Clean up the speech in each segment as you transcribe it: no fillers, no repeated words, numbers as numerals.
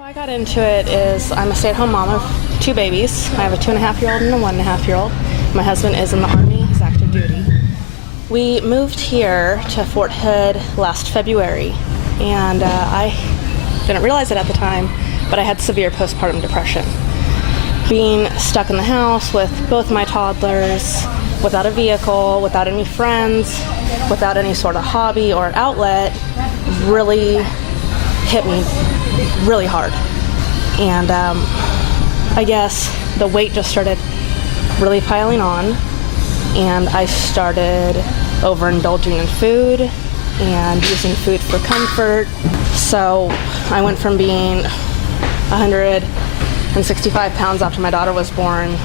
How I got into it is I'm a stay-at-home mom of 2 babies. I have a 2.5-year-old and a 1.5-year-old. My husband is in the Army, he's active duty. We moved here to Fort Hood last February, and I didn't realize it at the time, but I had severe postpartum depression. Being stuck in the house with both my toddlers, without a vehicle, without any friends, without any sort of hobby or outlet, really hit me really hard. And I guess the weight just started really piling on, and I started overindulging in food and using food for comfort. So I went from being 165 pounds after my daughter was born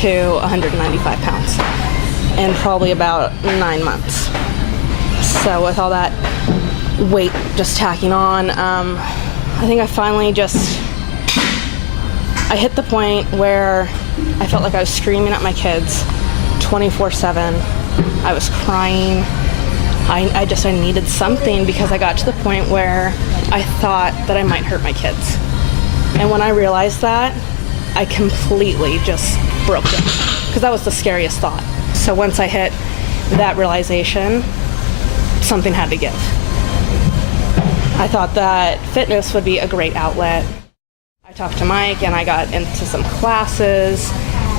to 195 pounds in probably about 9 months. So with all that weight just tacking on, I think I finally I hit the point where I felt like I was screaming at my kids 24/7. I was crying. I needed something, because I got to the point where I thought that I might hurt my kids. And when I realized that, I completely just broke down, because that was the scariest thought. So once I hit that realization, something had to give. I thought that fitness would be a great outlet. I talked to Mike, and I got into some classes,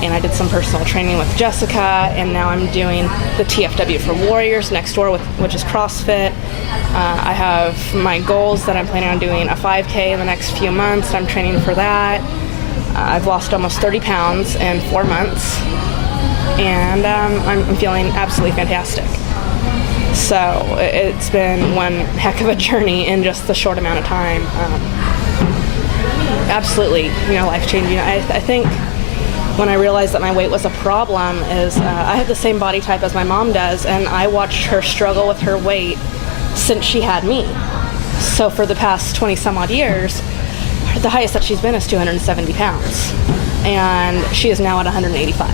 and I did some personal training with Jessica, and now I'm doing the TFW for Warriors next door, which is CrossFit. I have my goals that I'm planning on doing a 5K in the next few months. I'm training for that. I've lost almost 30 pounds in 4 months, and I'm feeling absolutely fantastic. So it's been one heck of a journey in just the short amount of time. Absolutely, life-changing. I think when I realized that my weight was a problem is I have the same body type as my mom does, and I watched her struggle with her weight since she had me. So for the past 20 some odd years, the highest that she's been is 270 pounds, and she is now at 185.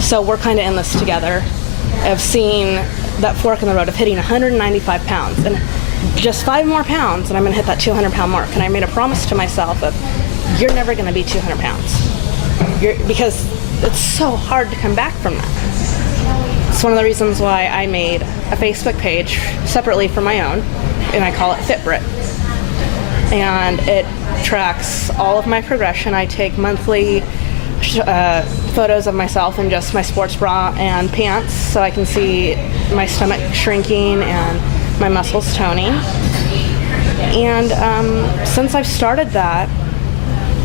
So we're kind of in this together, of seeing that fork in the road of hitting 195 pounds, and just 5 more pounds and I'm gonna hit that 200-pound mark. And I made a promise to myself of, you're never gonna be 200 pounds. Because it's so hard to come back from that. It's one of the reasons why I made a Facebook page separately from my own, and I call it Fit Brit. And it tracks all of my progression. I take monthly photos of myself in just my sports bra and pants, so I can see my stomach shrinking and my muscles toning. And since I've started that,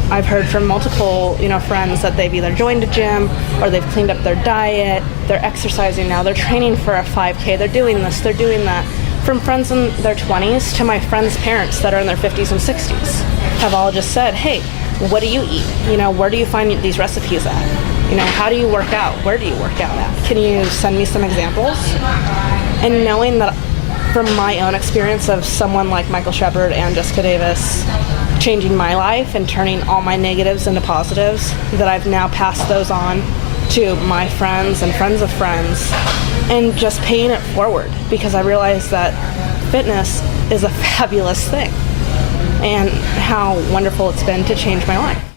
I've heard from multiple friends that they've either joined a gym or they've cleaned up their diet, they're exercising now, they're training for a 5K, they're doing this, they're doing that. From friends in their 20s to my friends' parents that are in their 50s and 60s have all just said, hey, what do you eat? Where do you find these recipes at? How do you work out? Where do you work out at? Can you send me some examples? And knowing that from my own experience of someone like Michael Shepard and Jessica Davis changing my life and turning all my negatives into positives, that I've now passed those on to my friends and friends of friends, and just paying it forward, because I realized that fitness is a fabulous thing, and how wonderful it's been to change my life.